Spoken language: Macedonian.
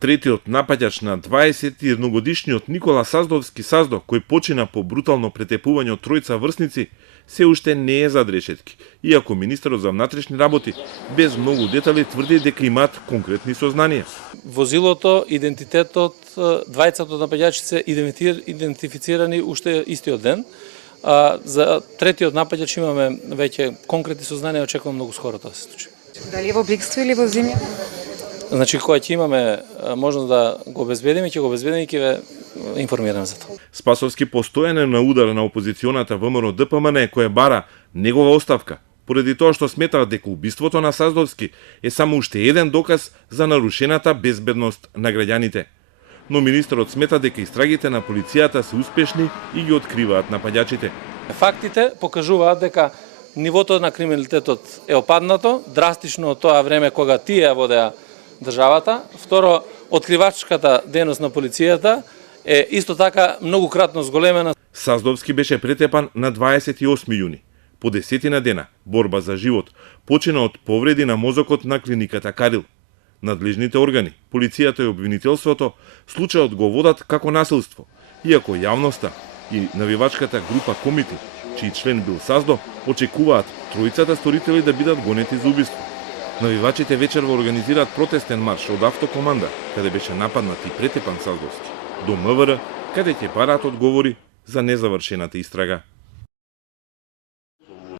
Третиот напаѓач на 21-годишниот Никола Саздовски Саздо, кој почина по брутално претепување од тројца врсници, се уште не е зад решетки, иако министерот за внатрешни работи без многу детали тврди дека имаат конкретни сознанија. Возилото, идентитетот, двајцата напаѓачи се идентифицирани уште истиот ден. За третиот напаѓач имаме веќе конкретни сознанија, очекувам многу скоро тоа се случи. Дали во бегство или во земја? Значи, кога ќе имаме можност да го обезбедиме, ќе го обезбедиме и ќе ве информирам за тоа. Спасовски постојан на удар на опозиционата ВМРО ДПМН која бара негова оставка, поради тоа што сметаа дека убиството на Саздовски е само уште еден доказ за нарушената безбедност на граѓаните. Но министерот смета дека истрагите на полицијата се успешни и ги откриваат напаѓачите. Фактите покажуваат дека нивото на криминалитетот е опаднато, драстично од тоа време кога тие водеа државата. Второ, откривачката дејност на полицијата е исто така многукратно зголемена. Саздовски беше претепан на 28 јуни. По 10 дена борба за живот почина од повреди на мозокот на клиниката Карил. Надлежните органи, полицијата и обвинителството случајот го водат како насилство, иако јавноста и навивачката група Комити, чиј член бил Саздо, очекуваат тројцата сторители да бидат гонети за убиство. Навивачите вечерва организираат протестен марш од автокоманда, каде беше нападнат и претепан Саздовски, до МВР, каде ќе бараат одговори за незавршената истрага.